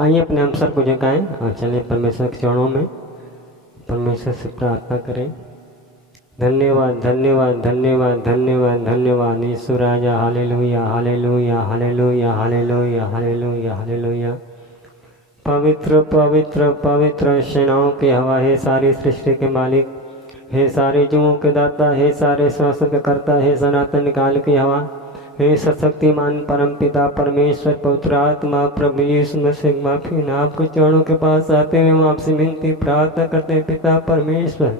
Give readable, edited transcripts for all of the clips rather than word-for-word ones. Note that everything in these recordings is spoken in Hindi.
आइए अपने हम सर को झुकाएं और चलिए परमेश्वर के चरणों में परमेश्वर से प्रार्थना करें। धन्यवाद धन्यवाद धन्यवाद धन्यवाद धन्यवाद यीशु राजा। Hallelujah hallelujah hallelujah hallelujah hallelujah hallelujah. पवित्र पवित्र पवित्र सेनाओं के हवा, हे सारी सृष्टि के मालिक, हे सारे जीवों के दाता, हे सारे श्वासों के कर्ता, हे सनातन काल की हवा, हे सशक्तिमान परम पिता परमेश्वर पवित्र आत्मा प्रभु यीशु मसीह माफी न आपके चरणों के पास आते हुए हम आपसे विनती प्रार्थना करते हैं। पिता परमेश्वर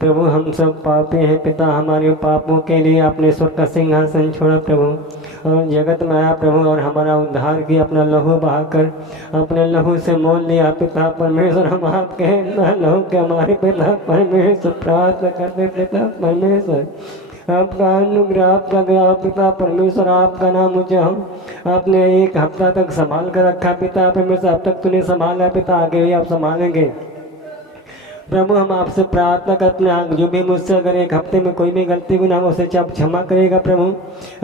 प्रभु, हम सब पापी हैं पिता, हमारे पापों के लिए आपने स्वर्ग का सिंहासन छोड़ा प्रभु और जगत में आया प्रभु और हमारा उद्धार किया, अपना लहू बहाकर अपने लहू से मोल लिया पिता परमेश्वर। हम आपके लहू के हमारे पिता परमेश्वर प्रार्थना करते पिता परमेश्वर, आपका अनुग्रह आपका दया पिता परमेश्वर, आपका नाम ऊंचा हो। आपने एक हफ्ता तक संभाल कर रखा पिता परमेश्वर, अब तक तूने संभाला पिता, आगे भी आप संभालेंगे प्रभु। हम आपसे प्रार्थना करते हैं जो भी मुझसे अगर एक हफ्ते में कोई भी गलती गुनाह हो उसे आप क्षमा करेगा प्रभु।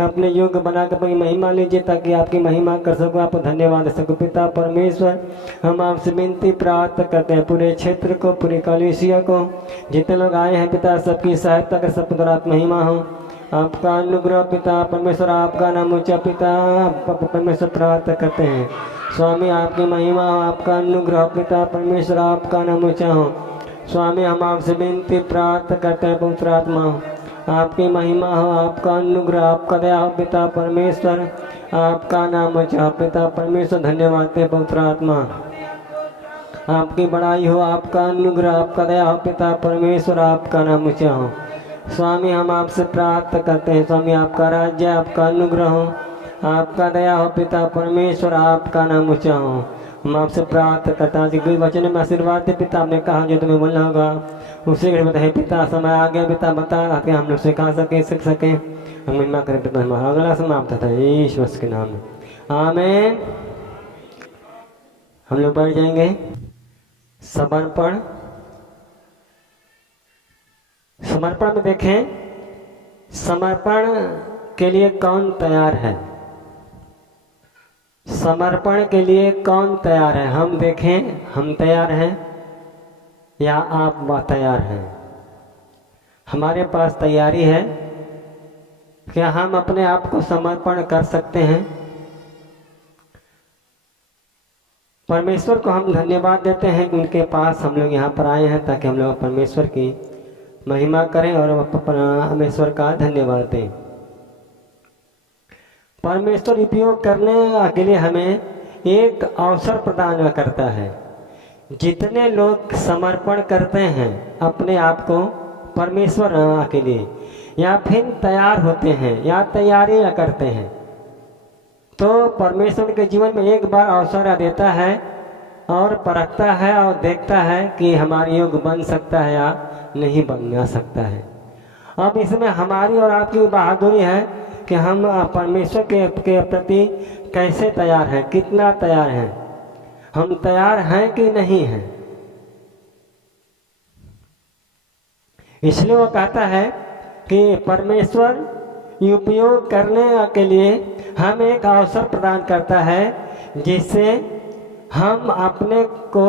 अपने योग्य बनाकर अपनी महिमा लीजिए ताकि आपकी महिमा कर सको, आप धन्यवाद दे सको पिता परमेश्वर। हम आपसे विनती प्रार्थना करते हैं पूरे क्षेत्र को, पूरी कलीसिया को, जितने लोग आए हैं पिता सबकी सहायता कर सब रात महिमा हो। आपका अनुग्रह पिता परमेश्वर, आपका नाम ऊंचा पिता परमेश्वर प्रार्थना करते हैं स्वामी, आपकी महिमा हो, आपका अनुग्रह पिता परमेश्वर, आपका नाम ऊंचा हो स्वामी। हम आपसे विनती प्रार्थना करते हैं पवित्र आत्मा, आपकी महिमा हो, आपका अनुग्रह आपका दया हो पिता परमेश्वर, आपका नाम ऊंचा पिता परमेश्वर। धन्यवाद है पवित्र आत्मा, आपकी बड़ाई हो, आपका अनुग्रह आपका दया हो पिता परमेश्वर, आपका नाम ऊंचा हो स्वामी। हम आपसे प्रार्थना करते हैं स्वामी, आपका राज्य आपका अनुग्रह हो, आपका दया हो पिता परमेश्वर, आपका नाम ऊंचा हो। हम आपसे प्रार्थना करता हूँ वचन में आशीर्वाद दे पिता, आपने कहा जो तुम्हें बोलना होगा उसी घड़ी बताए पिता। समय आ गया पिता, बता आके हम लोग सिखा सके सीख सके, हम महिमा करें पिता। हमारा अगला समाप्त था ईश्वर के नाम में आमीन। हम लोग बढ़ जाएंगे समर्पण। समर्पण में देखें समर्पण के लिए कौन तैयार है, समर्पण के लिए कौन तैयार है। हम देखें हम तैयार हैं या आप तैयार हैं। हमारे पास तैयारी है, क्या हम अपने आप को समर्पण कर सकते हैं। परमेश्वर को हम धन्यवाद देते हैं कि उनके पास हम लोग यहाँ पर आए हैं ताकि हम लोग परमेश्वर की महिमा करें और परमेश्वर का धन्यवाद दें। परमेश्वर उपयोग करने के लिए हमें एक अवसर प्रदान करता है। जितने लोग समर्पण करते हैं अपने आप को परमेश्वर के लिए या फिर तैयार होते हैं या तैयारी करते हैं, तो परमेश्वर के जीवन में एक बार अवसर देता है और परखता है और देखता है कि हमारे योग बन सकता है या नहीं बन सकता है। अब इसमें हमारी और आपकी बहादुरी है कि हम परमेश्वर के प्रति कैसे तैयार हैं, कितना तैयार हैं, हम तैयार हैं कि नहीं हैं। इसलिए वो कहता है कि परमेश्वर उपयोग करने के लिए हम एक अवसर प्रदान करता है जिससे हम अपने को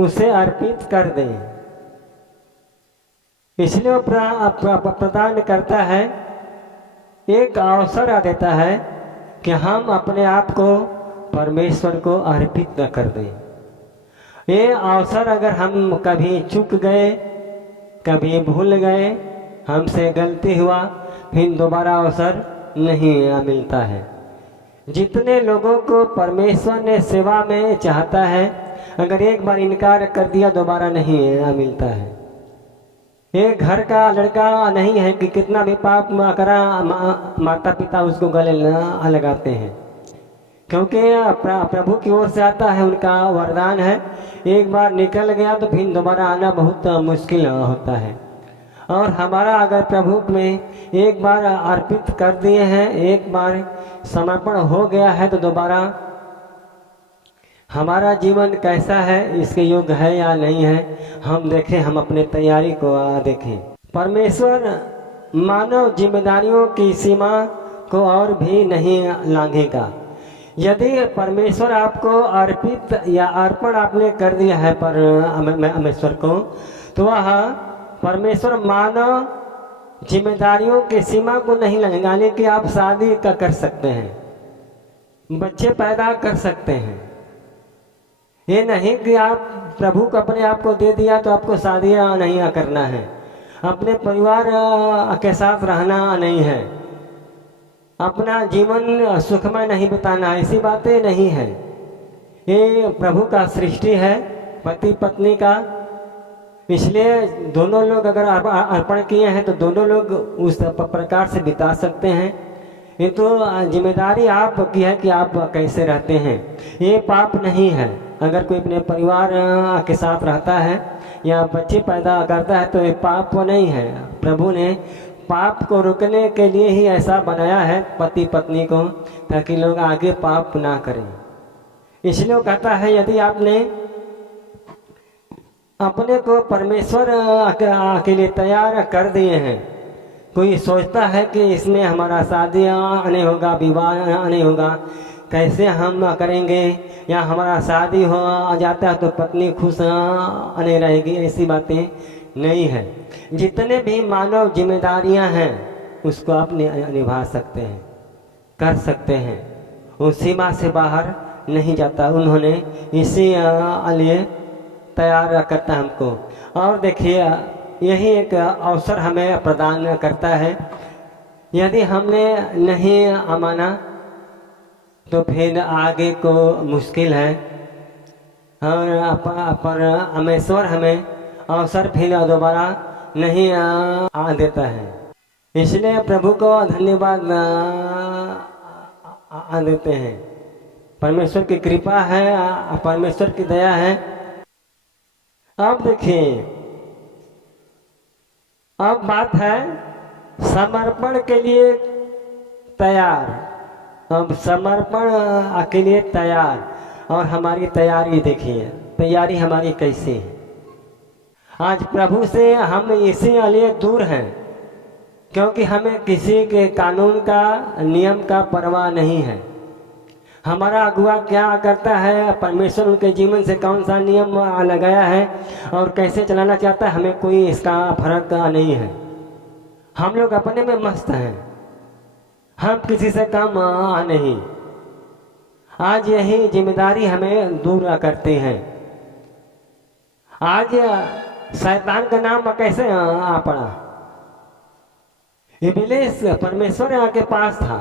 उसे अर्पित कर दें। इसलिए वो प्रदान करता है, एक अवसर देता है कि हम अपने आप को परमेश्वर को अर्पित न कर दें। ये अवसर अगर हम कभी चूक गए, कभी भूल गए, हमसे गलती हुआ, फिर दोबारा अवसर नहीं मिलता है। जितने लोगों को परमेश्वर ने सेवा में चाहता है, अगर एक बार इनकार कर दिया दोबारा नहीं मिलता है। एक घर का लड़का नहीं है कि कितना भी पाप करा माता पिता उसको गले लगाते हैं, क्योंकि प्रभु की ओर से आता है, उनका वरदान है। एक बार निकल गया तो फिर दोबारा आना बहुत मुश्किल होता है। और हमारा अगर प्रभु में एक बार अर्पित कर दिए हैं, एक बार समर्पण हो गया है, तो दोबारा हमारा जीवन कैसा है, इसके योग्य है या नहीं है, हम देखें, हम अपने तैयारी को देखें। परमेश्वर मानव जिम्मेदारियों की सीमा को और भी नहीं लांघेगा। यदि परमेश्वर आपको अर्पित या अर्पण आपने कर दिया है परमेश्वर को, तो वह परमेश्वर मानव जिम्मेदारियों की सीमा को नहीं लगाने कि आप शादी का कर सकते हैं, बच्चे पैदा कर सकते हैं। ये नहीं कि आप प्रभु को अपने आप को दे दिया तो आपको शादियाँ नहीं करना है, अपने परिवार के साथ रहना नहीं है, अपना जीवन सुखमय नहीं बिताना, ऐसी बातें नहीं है। ये प्रभु का सृष्टि है, पति पत्नी का, इसलिए दोनों लोग अगर अर्पण किए हैं तो दोनों लोग उस प्रकार से बिता सकते हैं। ये तो जिम्मेदारी आपकी है कि आप कैसे रहते हैं। ये पाप नहीं है। अगर कोई अपने परिवार के साथ रहता है या बच्चे पैदा करता है तो ये पाप नहीं है। प्रभु ने पाप को रोकने के लिए ही ऐसा बनाया है पति पत्नी को, ताकि लोग आगे पाप ना करें। इसलिए वो कहता है यदि आपने अपने को परमेश्वर के लिए तैयार कर दिए हैं, कोई सोचता है कि इसमें हमारा शादी नहीं होगा, विवाह नहीं होगा, कैसे हम करेंगे, या हमारा शादी हो जाता है तो पत्नी खुश नहीं रहेगी, ऐसी बातें नहीं है। जितने भी मानव जिम्मेदारियां हैं उसको आप निभा सकते हैं, कर सकते हैं, उस सीमा से बाहर नहीं जाता। उन्होंने इसी लिए तैयार करता हमको। और देखिए यही एक अवसर हमें प्रदान करता है। यदि हमने नहीं माना तो फिर आगे को मुश्किल है, और परमेश्वर हमें अवसर फिर दोबारा नहीं आ देता है। इसलिए प्रभु को धन्यवाद देते हैं। परमेश्वर की कृपा है, परमेश्वर की दया है। अब देखिए, अब बात है समर्पण के लिए तैयार। अब समर्पण के लिए तैयार, और हमारी तैयारी देखिए, तैयारी हमारी कैसी है। आज प्रभु से हम इसी लिए दूर हैं क्योंकि हमें किसी के कानून का, नियम का परवाह नहीं है। हमारा अगुआ क्या करता है, परमेश्वर उनके जीवन से कौन सा नियम लगाया है और कैसे चलाना चाहता है, हमें कोई इसका फर्क नहीं है। हम लोग अपने में मस्त हैं, हम किसी से कम नहीं। आज यही जिम्मेदारी हमें दूर करते हैं। आज शैतान का नाम कैसे आ पड़ा? इब्लीस परमेश्वर के पास था,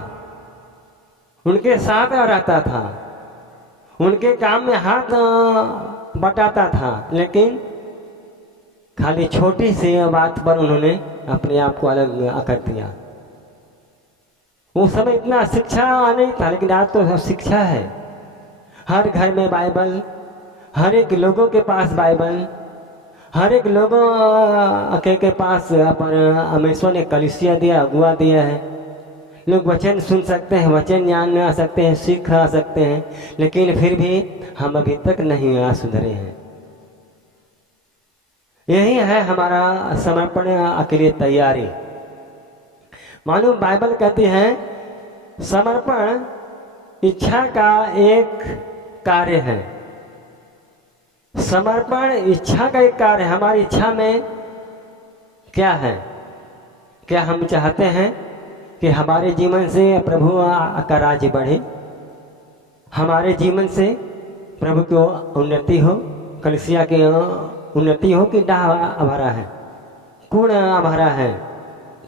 उनके साथ रहता था, उनके काम में हाथ बटाता था, लेकिन खाली छोटी सी बात पर उन्होंने अपने आप को अलग कर दिया। उस समय इतना शिक्षा नहीं था, लेकिन आज तो शिक्षा है। हर घर में बाइबल, हर एक लोगों के पास बाइबल, हर एक लोगों के पास परमेश्वर ने कलीसिया दिया, अगुआ दिया है। लोग वचन सुन सकते हैं, वचन जान आ सकते हैं, सीख आ सकते हैं, लेकिन फिर भी हम अभी तक नहीं सुधरे हैं। यही है हमारा समर्पण के लिए तैयारी। मालूम बाइबल कहती है समर्पण इच्छा का एक कार्य है। समर्पण इच्छा का एक कार्य। हमारी इच्छा में क्या है? क्या हम चाहते हैं कि हमारे जीवन से प्रभु का राज्य बढ़े, हमारे जीवन से प्रभु की उन्नति हो, कलीसिया की उन्नति हो, कि डाह भरा है, कूड़ भरा है?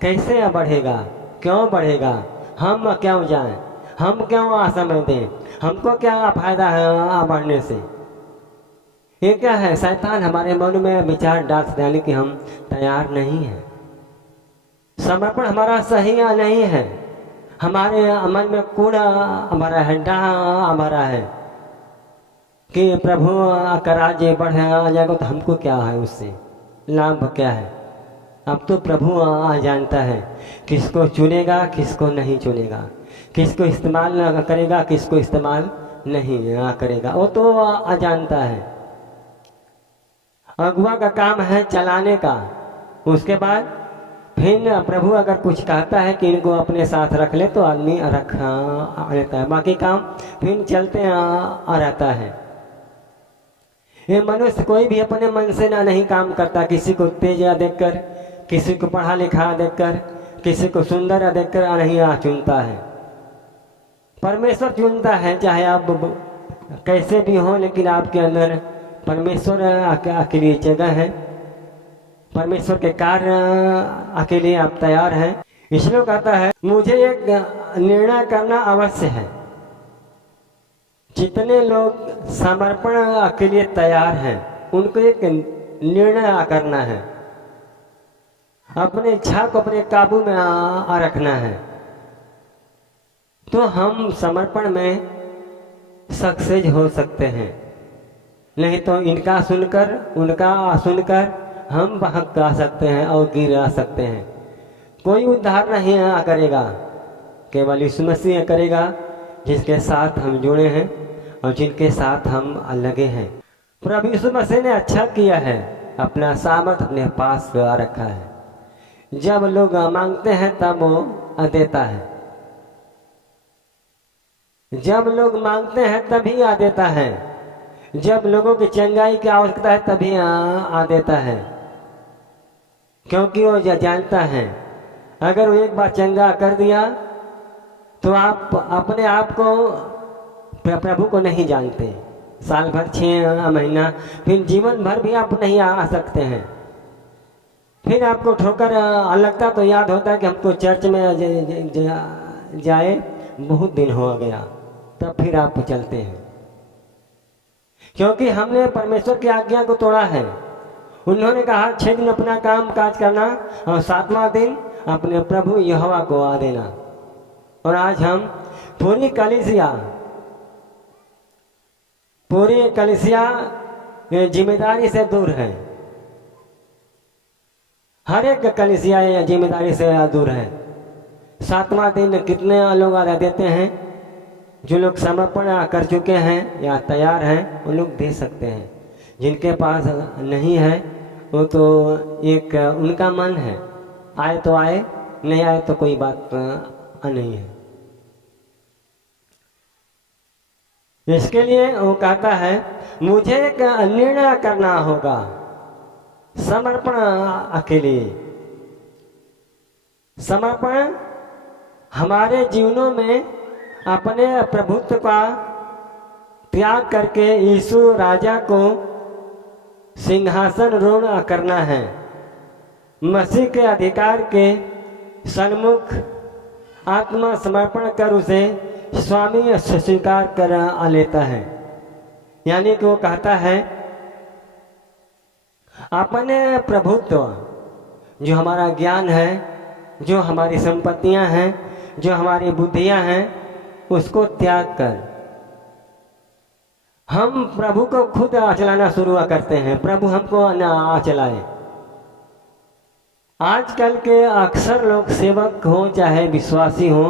कैसे बढ़ेगा? क्यों बढ़ेगा? हम क्यों जाएं? हम क्यों समय दें? हमको क्या फायदा है बढ़ने से? ये क्या है? शैतान हमारे मन में विचार डाल देने कि हम तैयार नहीं हैं। समर्पण हमारा सही या नहीं है, हमारे मन में कूड़ा भरा है, डाह भरा है कि प्रभु का राज्य बढ़ जाएगा तो हमको क्या है, उससे लाभ क्या है? अब तो प्रभु जानता है किसको चुनेगा, किसको नहीं चुनेगा, किसको इस्तेमाल करेगा, किसको इस्तेमाल नहीं करेगा, वो तो जानता है। अगुआ का काम है चलाने का, उसके बाद फिर प्रभु अगर कुछ कहता है कि इनको अपने साथ रख ले तो आदमी रख लेता है, बाकी काम फिर चलते रहता है। ये मनुष्य कोई भी अपने मन से ना नहीं काम करता, किसी को तेज देखकर, किसी को पढ़ा लिखा देखकर, किसी को सुंदर देखकर नहीं चुनता है। परमेश्वर चुनता है, चाहे आप कैसे भी हो, लेकिन आपके अंदर परमेश्वर के लिए जगह है, परमेश्वर के कार्य के लिए आप तैयार हैं। इसलिए कहता है मुझे एक निर्णय करना अवश्य है। जितने लोग समर्पण के लिए तैयार हैं उनको एक निर्णय करना है, अपने इच्छा को अपने काबू में रखना है, तो हम समर्पण में सक्सेस हो सकते हैं। नहीं तो इनका सुनकर उनका सुनकर हम बहक आ सकते हैं और गिर आ सकते हैं। कोई उद्धार नहीं करेगा, केवल यीशु मसीह करेगा, जिसके साथ हम जुड़े हैं और जिनके साथ हम लगे हैं। प्रभु यीशु मसीह ने अच्छा किया है, अपना सामर्थ अपने पास रखा है। जब लोग मांगते हैं तब वो देता है, जब लोग मांगते हैं तभी देता है, जब लोगों की चंगाई की आवश्यकता है तभी देता है, क्योंकि वो जानता है अगर वो एक बार चंगा कर दिया तो आप अपने आप को प्रभु को नहीं जानते। साल भर 6 महीना फिर जीवन भर भी आप नहीं आ सकते हैं। फिर आपको ठोकर लगता तो याद होता है कि हमको चर्च में जाए बहुत दिन हो गया, तब फिर आप चलते हैं, क्योंकि हमने परमेश्वर की आज्ञा को तोड़ा है। उन्होंने कहा 6 दिन अपना काम काज करना और 7वां दिन अपने प्रभु यहोवा को देना। और आज हम पूरी कलीसिया जिम्मेदारी से दूर है। हर एक कलीसिया जिम्मेदारी से दूर है। 7वां दिन कितने लोग देते हैं? जो लोग समर्पण कर चुके हैं या तैयार हैं वो लोग दे सकते हैं। जिनके पास नहीं है वो तो एक उनका मन है, आए तो आए, नहीं आए तो कोई बात नहीं है। इसके लिए वो कहता है मुझे एक निर्णय करना होगा समर्पण के लिए। समर्पण हमारे जीवनों में अपने प्रभुत्व का त्याग करके यीशु राजा को सिंहासन रोण करना है। मसीह के अधिकार के सन्मुख आत्मसमर्पण कर उसे स्वामी स्वीकार कर लेता है। यानी कि वो कहता है अपने प्रभुत्व, जो हमारा ज्ञान है, जो हमारी संपत्तियां हैं, जो हमारी बुद्धियां हैं, उसको त्याग कर हम प्रभु को खुद चलाना शुरू करते हैं। प्रभु हमको ना चलाए। आजकल के अक्सर लोग सेवक हो चाहे विश्वासी हो,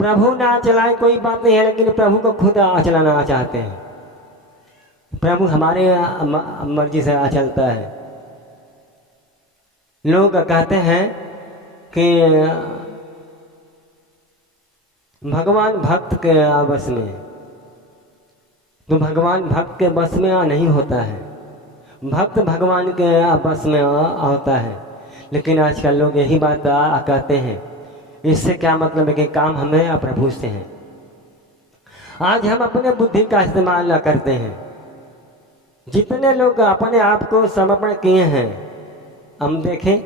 प्रभु ना चलाए कोई बात नहीं है, लेकिन प्रभु को खुद चलाना चाहते हैं। प्रभु हमारे मर्जी से चलता है। लोग कहते हैं कि भगवान भक्त के बस में, तो भगवान भक्त के बस में नहीं होता है, भक्त भगवान के बस में होता है। लेकिन आजकल लोग यही बात कहते हैं। इससे क्या मतलब है कि काम हमें प्रभु से है। आज हम अपने बुद्धि का इस्तेमाल न करते हैं। जितने लोग अपने आप को समर्पण किए हैं, हम देखें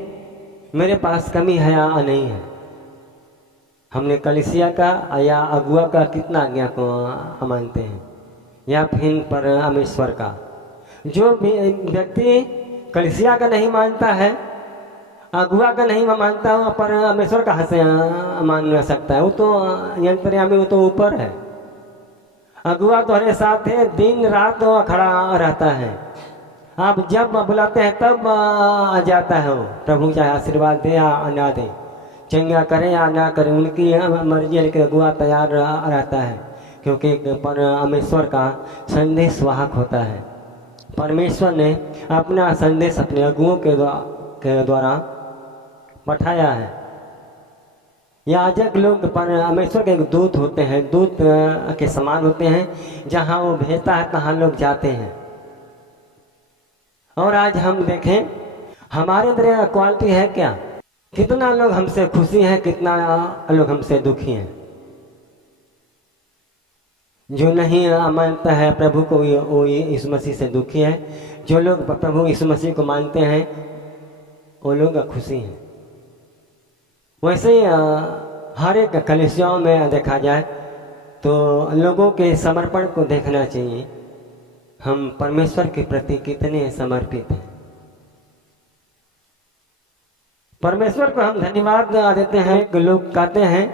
मेरे पास कमी है या नहीं है। हमने कलीसिया का या अगुआ का कितना आज्ञा को मानते हैं, या फिर परमेश्वर का। जो भी व्यक्ति कलीसिया का नहीं मानता है, अगुआ का नहीं मानता हो, परमेश्वर कहाँ से मान सकता है? वो तो यंत्रयामी, वो तो ऊपर है। अगुआ तुम्हारे साथ है, दिन रात वो खड़ा रहता है। आप जब बुलाते हैं तब आ जाता है वो। प्रभु चाहे आशीर्वाद दे या ना दे, चंगा करे या ना करे, उनकी मर्जी है, लेकिन अगुआ तैयार रहता है, क्योंकि परमेश्वर का संदेश वाहक होता है। परमेश्वर ने अपना संदेश अपने अगुओं के द्वारा पठाया है। याजक लोग परमेश्वर के दूत होते हैं, दूत के समान होते हैं, जहाँ वो भेजता है तहाँ लोग जाते हैं। और आज हम देखें हमारे अंदर क्वालिटी है क्या? कितना लोग हमसे खुशी हैं, कितना लोग हमसे दुखी हैं। जो नहीं मानता है प्रभु को वो यीशु मसीह से दुखी है। जो लोग प्रभु यीशु मसीह को मानते हैं वो लोग खुशी हैं। वैसे ही हर एक कलीसियाओं में देखा जाए तो लोगों के समर्पण को देखना चाहिए। हम परमेश्वर के प्रति कितने समर्पित हैं। परमेश्वर को हम धन्यवाद देते हैं कि लोग कहते हैं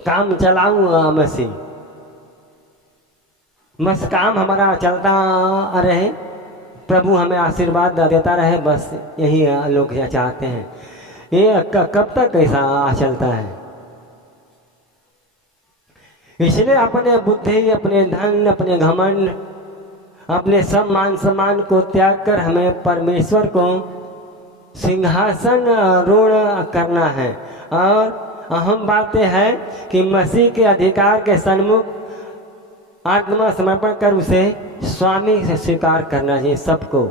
काम चलाऊं मसीह, बस काम हमारा चलता रहे, प्रभु हमें आशीर्वाद देता रहे, बस यही लोग चाहते हैं। ये कब तक ऐसा चलता है? इसलिए अपने बुद्धि, अपने धन, अपने घमंड, अपने सब मान सम्मान को त्याग कर हमें परमेश्वर को सिंहासन रूढ़ करना है। और अहम बातें हैं कि मसीह के अधिकार के सन्मुख आत्मा समर्पण कर उसे स्वामी से स्वीकार करना चाहिए। सबको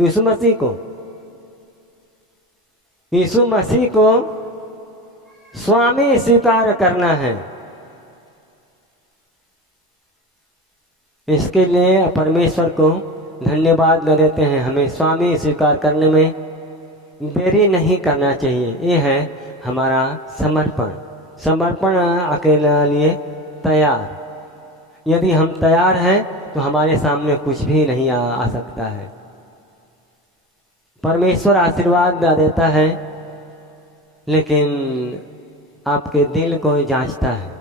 यीशु मसीह को, यीशु मसीह को स्वामी स्वीकार करना है। इसके लिए परमेश्वर को धन्यवाद देते हैं। हमें स्वामी स्वीकार करने में देरी नहीं करना चाहिए। ये है हमारा समर्पण। समर्पण अकेले लिए तैयार। यदि हम तैयार हैं तो हमारे सामने कुछ भी नहीं आ सकता है। परमेश्वर आशीर्वाद देता है, लेकिन आपके दिल को जांचता है,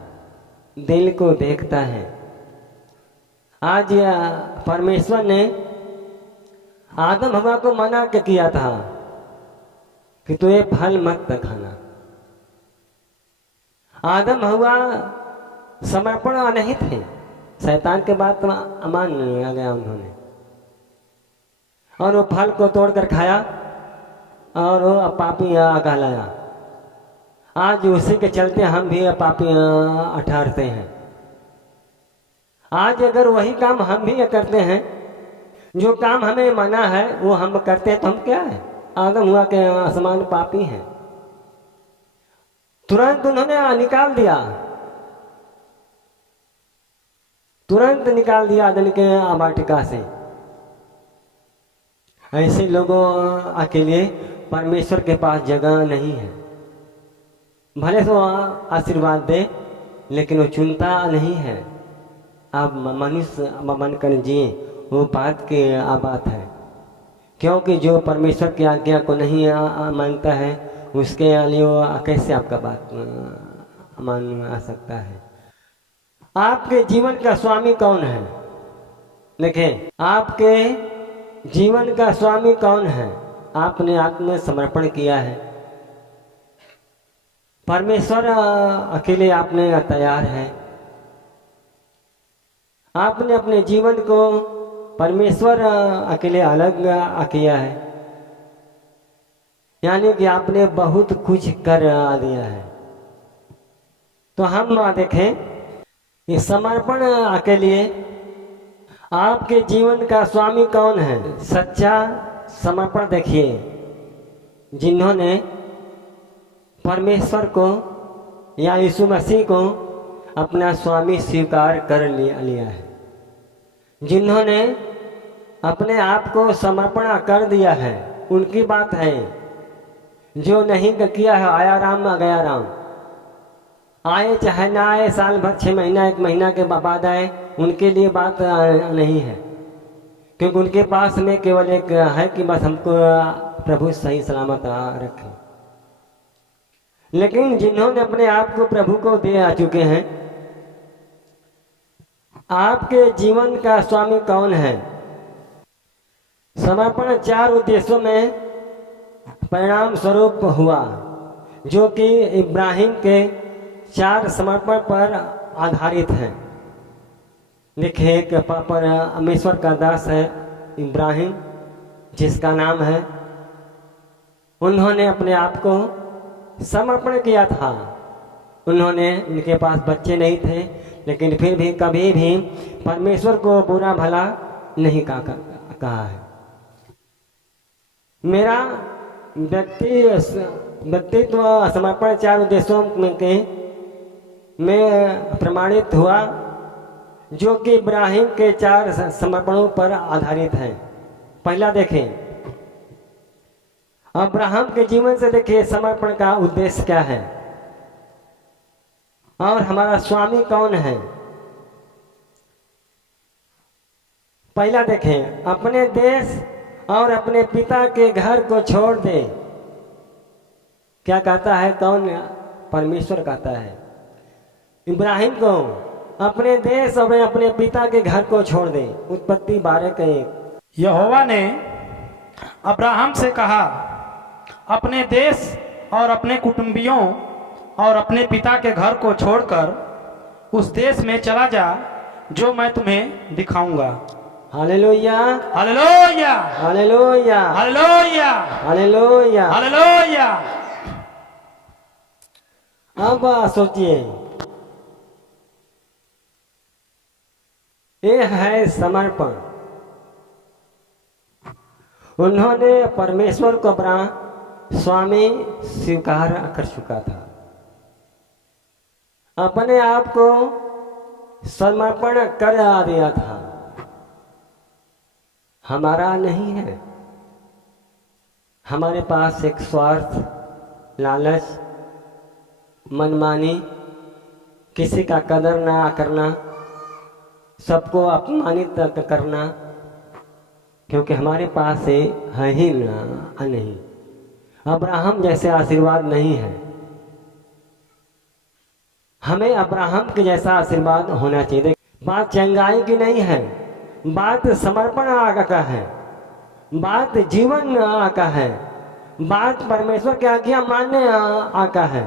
दिल को देखता है। आज परमेश्वर ने आदम हवा को मना किया था कि तू ये फल मत खाना। आदम हवा समर्पण नहीं थे, शैतान के बात मान आ गया उन्होंने, और वो फल को तोड़कर खाया और वो पापी कहलाया। आज उसी के चलते हम भी पापी ठहरते हैं। आज अगर वही काम हम भी करते हैं, जो काम हमें मना है वो हम करते हैं, तो हम क्या है? आदम हुआ के समान पापी हैं। तुरंत उन्होंने निकाल दिया, तुरंत निकाल दिया आदम के वाटिका से। ऐसे लोगों के लिए परमेश्वर के पास जगह नहीं है। भले तो आशीर्वाद दे, लेकिन वो चुनता नहीं है। आप मनुष्य बनकर जिए, वो बात की बात है। क्योंकि जो परमेश्वर की आज्ञा को नहीं मानता है, उसके लिए कैसे आपका बात मान आ सकता है? आपके जीवन का स्वामी कौन है? देखें, आपके जीवन का स्वामी कौन है? आपने आत्मसमर्पण किया है, परमेश्वर अकेले आपने तैयार है। आपने अपने जीवन को परमेश्वर अकेले अलग किया है, यानी कि आपने बहुत कुछ कर दिया है। तो हम देखें, ये समर्पण के लिए आपके जीवन का स्वामी कौन है? सच्चा समर्पण देखिए, जिन्होंने परमेश्वर को या यीशु मसीह को अपना स्वामी स्वीकार कर लिया है, जिन्होंने अपने आप को समर्पण कर दिया है, उनकी बात है। जो नहीं किया है, आया राम गया राम। आए चाहे ना आए, साल भर 6 महीना 1 महीना के बाद आए, उनके लिए बात नहीं है। क्योंकि उनके पास में केवल एक है कि बस हमको प्रभु सही सलामत रखे। लेकिन जिन्होंने अपने आप को प्रभु को दे आ चुके हैं, आपके जीवन का स्वामी कौन है? समर्पण 4 उद्देश्यों में परिणाम स्वरूप हुआ, जो कि इब्राहिम के 4 समर्पण पर आधारित हैं। लिखे एक परमेश्वर का दास है इब्राहिम, जिसका नाम है उन्होंने अपने आप को समर्पण किया था। उन्होंने, उनके पास बच्चे नहीं थे, लेकिन फिर भी कभी भी परमेश्वर को बुरा भला नहीं कहा है। मेरा व्यक्तित्व समर्पण 4 उद्देश्यों में प्रमाणित हुआ, जो कि इब्राहिम के 4 समर्पणों पर आधारित है। पहला देखें, अब्राहम के जीवन से देखिए समर्पण का उद्देश्य क्या है और हमारा स्वामी कौन है। पहला देखें, अपने देश और अपने पिता के घर को छोड़ दे। क्या कहता है? कौन? परमेश्वर कहता है इब्राहिम को अपने देश और अपने पिता के घर को छोड़ दे। उत्पत्ति 12 के 1। यहोवा ने अब्राहम से कहा, अपने देश और अपने कुटुंबियों और अपने पिता के घर को छोड़कर उस देश में चला जा जो मैं तुम्हें दिखाऊंगा। Hallelujah, hallelujah, hallelujah, hallelujah, hallelujah, hallelujah. अब सोचिए, ये है समर्पण। उन्होंने परमेश्वर को अपना स्वामी स्वीकार कर चुका था, अपने आप को समर्पण कर दिया था। हमारा नहीं है, हमारे पास एक स्वार्थ, लालच, मनमानी, किसी का कदर ना करना, सबको अपमानित करना, क्योंकि हमारे पास है ही नहीं। अब्राहम जैसे आशीर्वाद नहीं है। हमें अब्राहम के जैसा आशीर्वाद होना चाहिए। बात चंगाई की नहीं है, बात समर्पण का है, बात जीवन का है, बात परमेश्वर की आज्ञा मानने का है।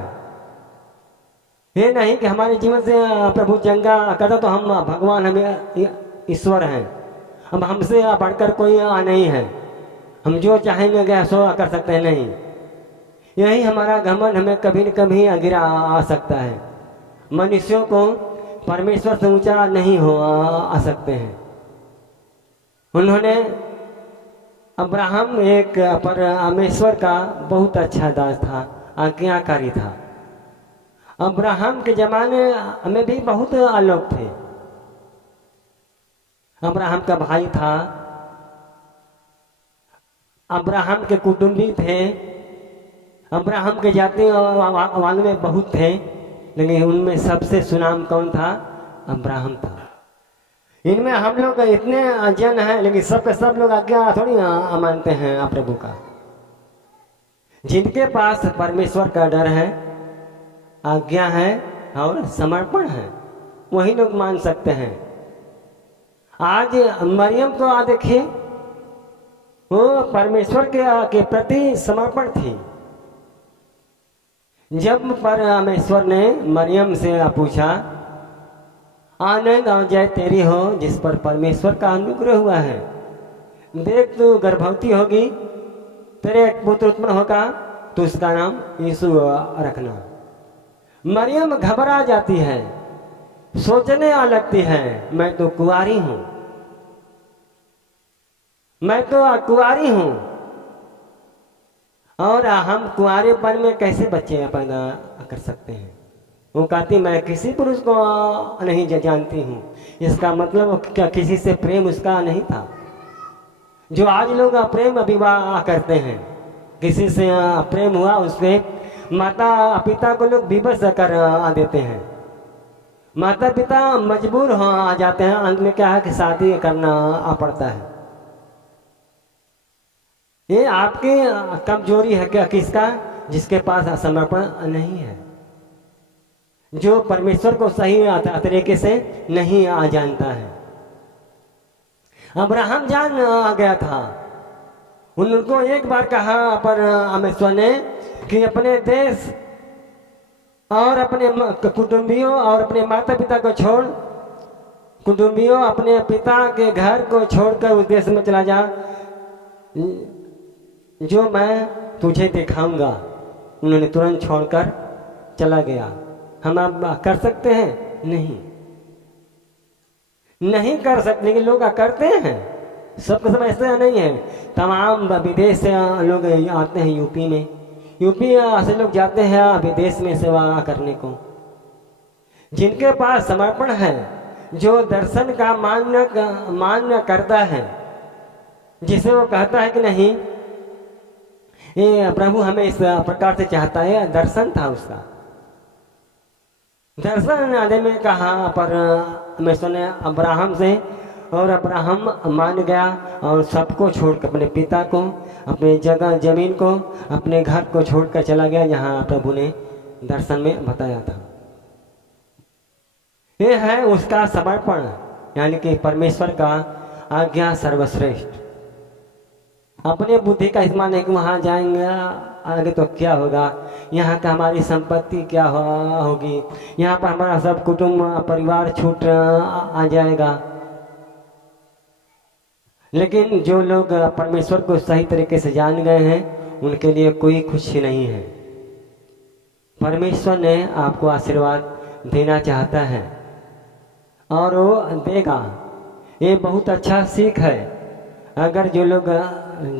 ये नहीं कि हमारे जीवन से प्रभु चंगा करता तो हम भगवान, हमें ईश्वर हैं, अब हमसे बढ़कर कोई नहीं है, हम जो चाहेंगे सो कर सकते हैं। नहीं, यही हमारा घमंड हमें कभी न कभी गिरा आ सकता है। मनुष्यों को परमेश्वर से ऊंचा नहीं हो आ सकते हैं। उन्होंने, अब्राहम एक परमेश्वर का बहुत अच्छा दास था, आज्ञाकारी था। अब्राहम के जमाने में भी बहुत लोग थे। अब्राहम का भाई था, अब्राहम के कुटुंबी थे, अब्राहम के जाति वालों में बहुत थे, लेकिन उनमें सबसे सुनाम कौन था? अब्राहम था। इनमें हम लोग इतने जन हैं, लेकिन सब लोग आज्ञा थोड़ी मानते हैं प्रभु का। जिनके पास परमेश्वर का डर है, आज्ञा है और समर्पण है, वही लोग मान सकते हैं। आज मरियम को देखिए, वो परमेश्वर के प्रति समर्पण थी। जब परमेश्वर ने मरियम से पूछा, आनंद और जय तेरी हो जिस पर परमेश्वर का अनुग्रह हुआ है, देख तू गर्भवती होगी, तेरे एक पुत्र उत्पन्न होगा, तो उसका नाम यीशु रखना। मरियम घबरा जाती है, सोचने लगती है, मैं तो कुंवारी हूं, मैं तो कुंवारी हूं, और हम कुंवारेपन में कैसे बच्चे पैदा कर सकते हैं। वो कहती, मैं किसी पुरुष को नहीं जानती हूँ। इसका मतलब क्या किसी से प्रेम उसका नहीं था। जो आज लोग प्रेम विवाह करते हैं, किसी से प्रेम हुआ, उसके माता पिता को लोग विवश कर देते हैं। माता पिता मजबूर हो आ जाते हैं, अंत में क्या है कि शादी करना पड़ता है। ये आपकी कमजोरी है क्या? किसका? जिसके पास समर्पण नहीं है, जो परमेश्वर को सही तरीके से नहीं जानता है। अब्राहम जान गया था। उनको एक बार कहा परमेश्वर ने कि अपने देश और अपने कुटुंबियों और अपने माता पिता को छोड़, कुटुंबियों अपने पिता के घर को छोड़कर उस देश में चला जा जो मैं तुझे दिखाऊंगा। उन्होंने तुरंत छोड़कर चला गया। हम आप कर सकते हैं? नहीं, नहीं कर सकते, लेकिन लोग करते हैं। सब सब ऐसा नहीं है। तमाम विदेश से लोग आते हैं यूपी में, यूपी से लोग जाते हैं विदेश में सेवा करने को। जिनके पास समर्पण है, जो दर्शन का मान्य करता है, जिसे वो कहता है कि नहीं ये प्रभु हमें इस प्रकार से चाहता है, दर्शन था उसका। दर्शन आने में कहा पर मैं सुने अब्राहम से, और अब्राहम मान गया और सबको छोड़कर, अपने पिता को, अपने जगह जमीन को, अपने घर को छोड़कर चला गया, जहाँ प्रभु ने दर्शन में बताया था। ये है उसका समर्पण, यानी कि परमेश्वर का आज्ञा सर्वश्रेष्ठ। अपने बुद्धि का इस्तेमाल नहीं कि वहाँ जाएंगे आगे तो क्या होगा, यहाँ का हमारी संपत्ति क्या होगी, यहाँ पर हमारा सब कुटुंब परिवार छूट आ जाएगा। लेकिन जो लोग परमेश्वर को सही तरीके से जान गए हैं, उनके लिए कोई खुशी नहीं है। परमेश्वर ने आपको आशीर्वाद देना चाहता है और वो देगा। ये बहुत अच्छा सीख है। अगर जो लोग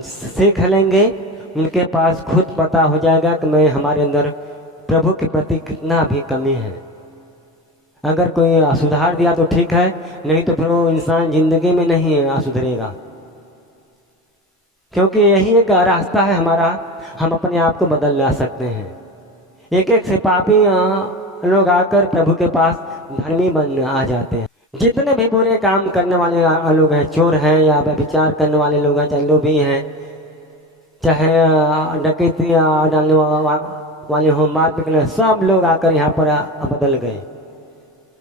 सीख लेंगे, उनके पास खुद पता हो जाएगा कि मैं हमारे अंदर प्रभु के प्रति कितना भी कमी है। अगर कोई सुधार दिया तो ठीक है, नहीं तो फिर वो इंसान जिंदगी में नहीं सुधरेगा। क्योंकि यही एक रास्ता है हमारा, हम अपने आप को बदल ला सकते हैं। एक एक से पापी लोग आकर प्रभु के पास धर्मी बन आ जाते हैं। जितने भी बुरे काम करने वाले लोग हैं, चोर हैं या व्यभिचार करने वाले लोग हैं, चाहे लोभी हैं, चाहे डकैती डालने वाले हो, मार पीटने, सब लोग आकर यहाँ पर बदल गए।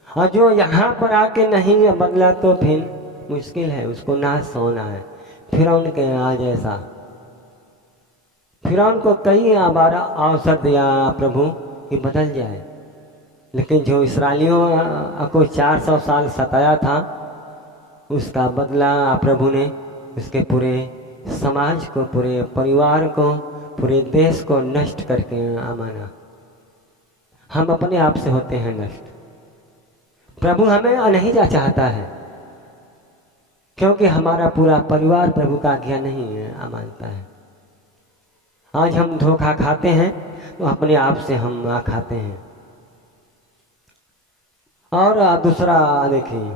और जो यहाँ पर आके नहीं बदला तो फिर मुश्किल है, उसको नाश होना है। फिरौन के आज ऐसा, फिरौन को कई बार अवसर दिया प्रभु कि बदल जाए, लेकिन जो इस्राएलियों को 400 साल सताया था, उसका बदला प्रभु ने उसके पूरे समाज को, पूरे परिवार को, पूरे देश को नष्ट करके माना। हम अपने आप से होते हैं नष्ट। प्रभु हमें नहीं चाहता है, क्योंकि हमारा पूरा परिवार प्रभु का आज्ञा नहीं मानता है। आज हम धोखा खाते हैं तो अपने आप से हम खाते हैं। और दूसरा देखिए,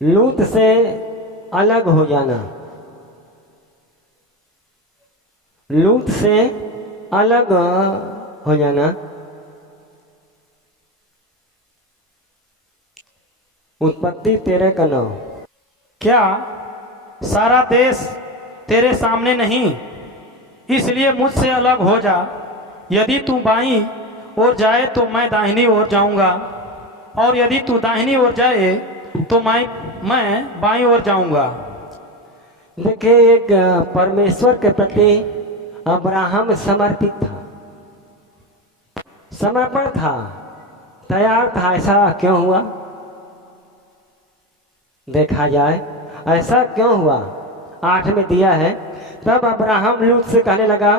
लूत से अलग हो जाना। लूत से अलग हो जाना। उत्पत्ति 13:9। क्या सारा देश तेरे सामने नहीं, इसलिए मुझसे अलग हो जा। यदि तू बाईं ओर जाए तो मैं दाहिनी ओर जाऊंगा, और यदि तू दाहिनी ओर जाए तो मैं बाईं ओर जाऊंगा। देखिए, एक परमेश्वर के प्रति अब्राहम समर्पित था, समर्पण था, तैयार था। ऐसा क्यों हुआ? देखा जाए ऐसा क्यों हुआ। 8 में दिया है, तब अब्राहम लूत से कहने लगा,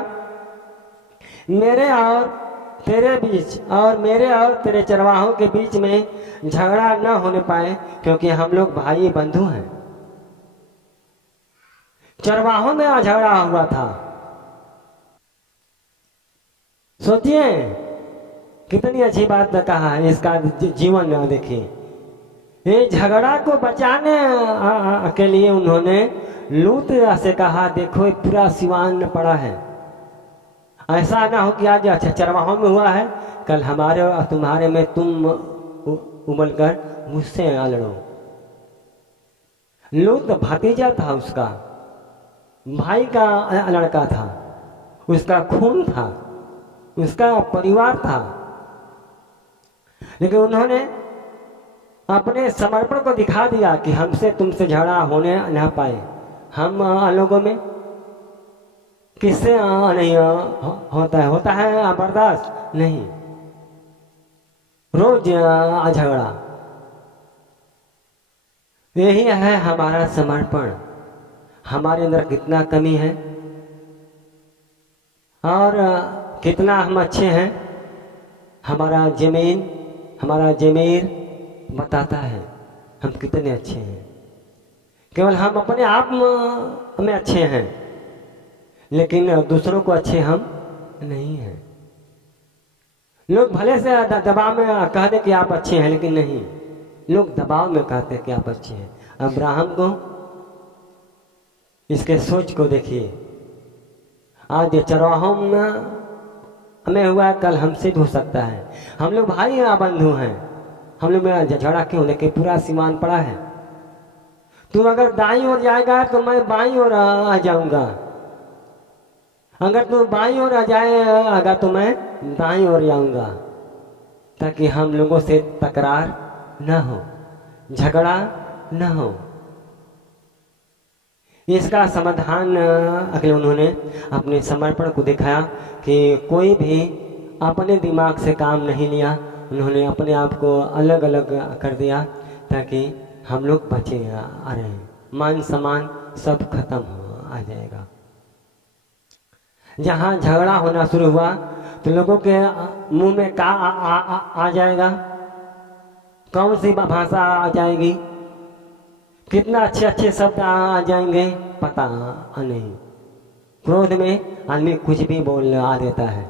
मेरे और तेरे बीच और मेरे और तेरे चरवाहों के बीच में झगड़ा न होने पाए, क्योंकि हम लोग भाई बंधु हैं। चरवाहों में झगड़ा हुआ था। सोचिए कितनी अच्छी बात कहा है। इसका जीवन देखिए, ये झगड़ा को बचाने के लिए उन्होंने लूत से कहा, देखो पूरा सिवान पड़ा है, ऐसा ना हो कि आज अच्छा चरवाहों में हुआ है, कल हमारे और तुम्हारे में तुम उबल कर मुझसे लड़ो। लूत भतीजा था, उसका भाई का लड़का था, उसका खून था, उसका परिवार था, लेकिन उन्होंने अपने समर्पण को दिखा दिया कि हमसे तुमसे झगड़ा होने न पाए। हम लोगों में किससे नहीं होता है बर्दाश्त नहीं, रोज झगड़ा। यही है हमारा समर्पण। हमारे अंदर कितना कमी है और कितना हम अच्छे हैं। हमारा ज़मीर बताता है हम कितने अच्छे हैं। केवल हम अपने आप में अच्छे हैं, लेकिन दूसरों को अच्छे हम नहीं हैं। लोग भले से दबाव में कह दे कि आप अच्छे हैं, लेकिन नहीं, लोग दबाव में कहते हैं कि आप अच्छे हैं। अब्राहम को, इसके सोच को देखिए। आज चरवाहों में हुआ, कल हमसे भी हो सकता है। हम लोग भाई या बंधु हैं, हम लोग में झगड़ा क्यों? लेकिन पूरा सीमान पड़ा है। तू अगर दाईं ओर जाएगा तो मैं बाईं ओर आ जाऊंगा, अगर तू बाईं ओर आ जाएगा तो मैं दाईं ओर जाऊंगा, ताकि हम लोगों से तकरार न हो, झगड़ा न हो। इसका समाधान अगले उन्होंने अपने समर्पण को दिखाया कि कोई भी अपने दिमाग से काम नहीं लिया। उन्होंने अपने आप को अलग अलग कर दिया ताकि हम लोग बचे आ रहे हैं। मान सम्मान सब खत्म आ जाएगा। जहाँ झगड़ा होना शुरू हुआ तो लोगों के मुंह में का आ जाएगा, कौन सी भाषा आ जाएगी, कितना अच्छे अच्छे शब्द आ जाएंगे, पता नहीं। क्रोध में आदमी कुछ भी बोल आ देता है,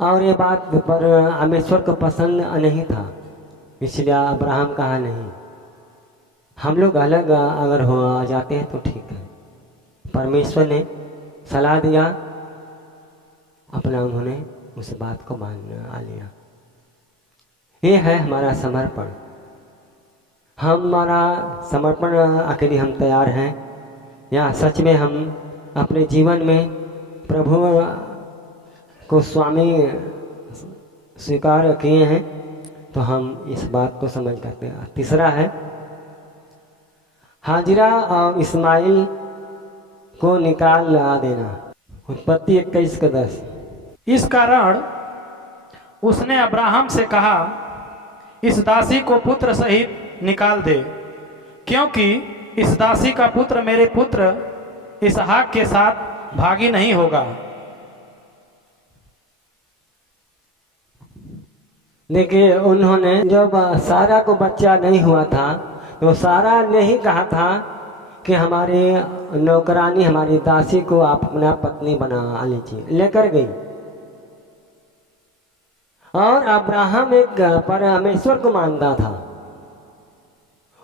और ये बात पर अमेश्वर को पसंद नहीं था, इसलिए अब्राहम कहा नहीं, हम लोग अलग अगर हो आ जाते हैं तो ठीक है। परमेश्वर ने सलाह दिया, अपना उन्होंने उस बात को मान लिया। ये है हमारा समर्पण। हमारा समर्पण अकेले हम तैयार हैं, या सच में हम अपने जीवन में प्रभु को स्वामी स्वीकार किए हैं, तो हम इस बात को समझ करते हैं। तीसरा है, हाजिरा और इस्माइल को निकाल देना। उत्पत्ति 21:10। इस कारण उसने अब्राहम से कहा, इस दासी को पुत्र सहित निकाल दे, क्योंकि इस दासी का पुत्र मेरे पुत्र इसहाक के साथ भागी नहीं होगा। देखिए, उन्होंने जब सारा को बच्चा नहीं हुआ था तो सारा ने ही कहा था कि हमारी नौकरानी, हमारी दासी को आप अपना पत्नी बना लीजिए। लेकर गई, और अब्राहम एक परमेश्वर को मानता था,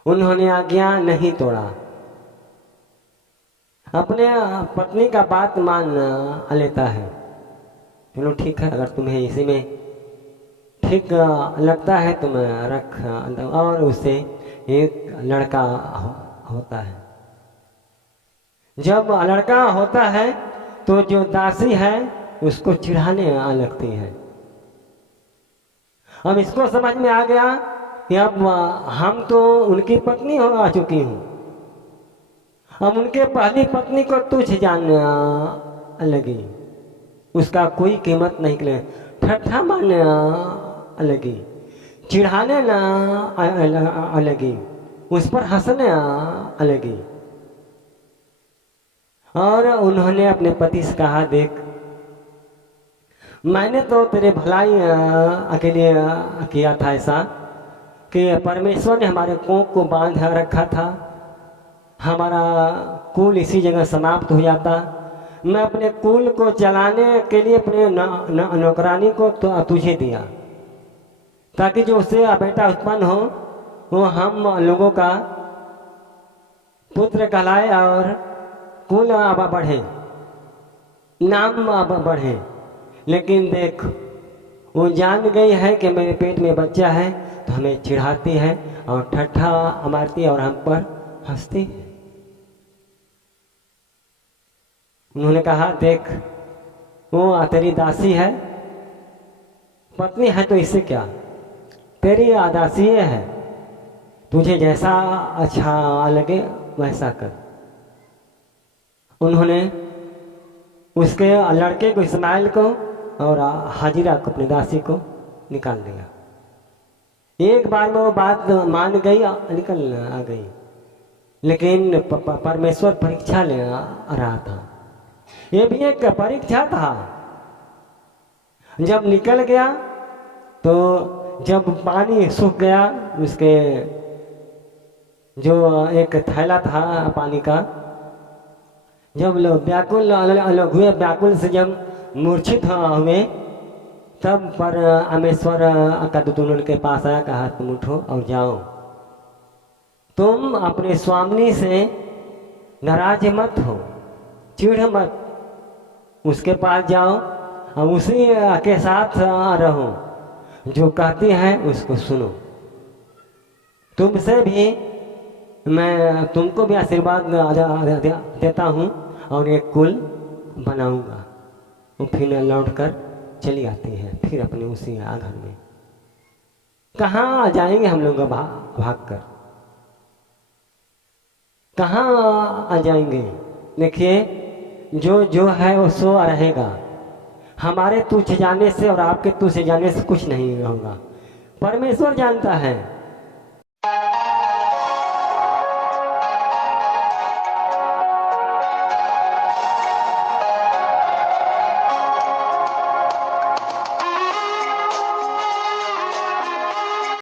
उन्होंने आज्ञा नहीं तोड़ा, अपने पत्नी का बात मान लेता है। चलो ठीक है, अगर तुम्हें इसी में ठीक लगता है तो मैं रख दो। और उससे एक लड़का होता है। जब लड़का होता है तो जो दासी है उसको चिढ़ाने लगती है। अब इसको समझ में आ गया कि अब हम तो उनकी पत्नी आ चुकी हूँ, हम उनके पहली पत्नी को तुच्छ जानने लगी, उसका कोई कीमत नहीं करे, ठट्ठा मारने लगी, चिढ़ाने लगी, उस पर हंसने लगी। और उन्होंने अपने पति से कहा, देख, मैंने तो तेरे भलाई के लिए किया था ऐसा कि परमेश्वर ने हमारे कोख को बांध रखा था, हमारा कुल इसी जगह समाप्त हो जाता। मैं अपने कुल को चलाने के लिए अपने नौकरानी को तो तुझे दिया, ताकि जो उससे बेटा उत्पन्न हो वो हम लोगों का पुत्र कहलाए और कुल बढ़े, नाम बढ़े। लेकिन देख, वो जान गई है कि मेरे पेट में बच्चा है, तो हमें चिढ़ाती है और ठट्ठा मारती है और हम पर हंसती है। उन्होंने कहा, देख, वो तेरी दासी है, पत्नी है तो इससे क्या, तेरी दासी है, तुझे जैसा अच्छा लगे वैसा कर। उन्होंने उसके लड़के को, इस्माइल को, और हाजिरा को, अपनी दासी को निकाल दिया। एक बार में वो बात मान गई, निकल आ गई। लेकिन परमेश्वर परीक्षा ले रहा था। ये भी एक परीक्षा था। जब निकल गया तो जब पानी सूख गया, उसके जो एक थैला था पानी का, जब लोग व्याकुल अलग हुए, व्याकुल से जब मूर्छित हुए, तब परमेश्वर का दूत उनके पास आया, कहा तुम उठो और जाओ, तुम अपने स्वामी से नाराज मत हो, चिढ़ मत, उसके पास जाओ और उसी के साथ रहो, जो कहती है उसको सुनो। तुमसे भी मैं तुमको भी आशीर्वाद देता हूँ और एक कुल बनाऊंगा। वो फिर लौट कर चली आती है, फिर अपने उसी घर में। कहाँ जाएंगे हम लोग भाग कर, कहाँ आ जाएंगे? देखिए, जो है वो सो रहेगा। हमारे तुझ जाने से और आपके तुझ जाने से कुछ नहीं होगा। परमेश्वर जानता है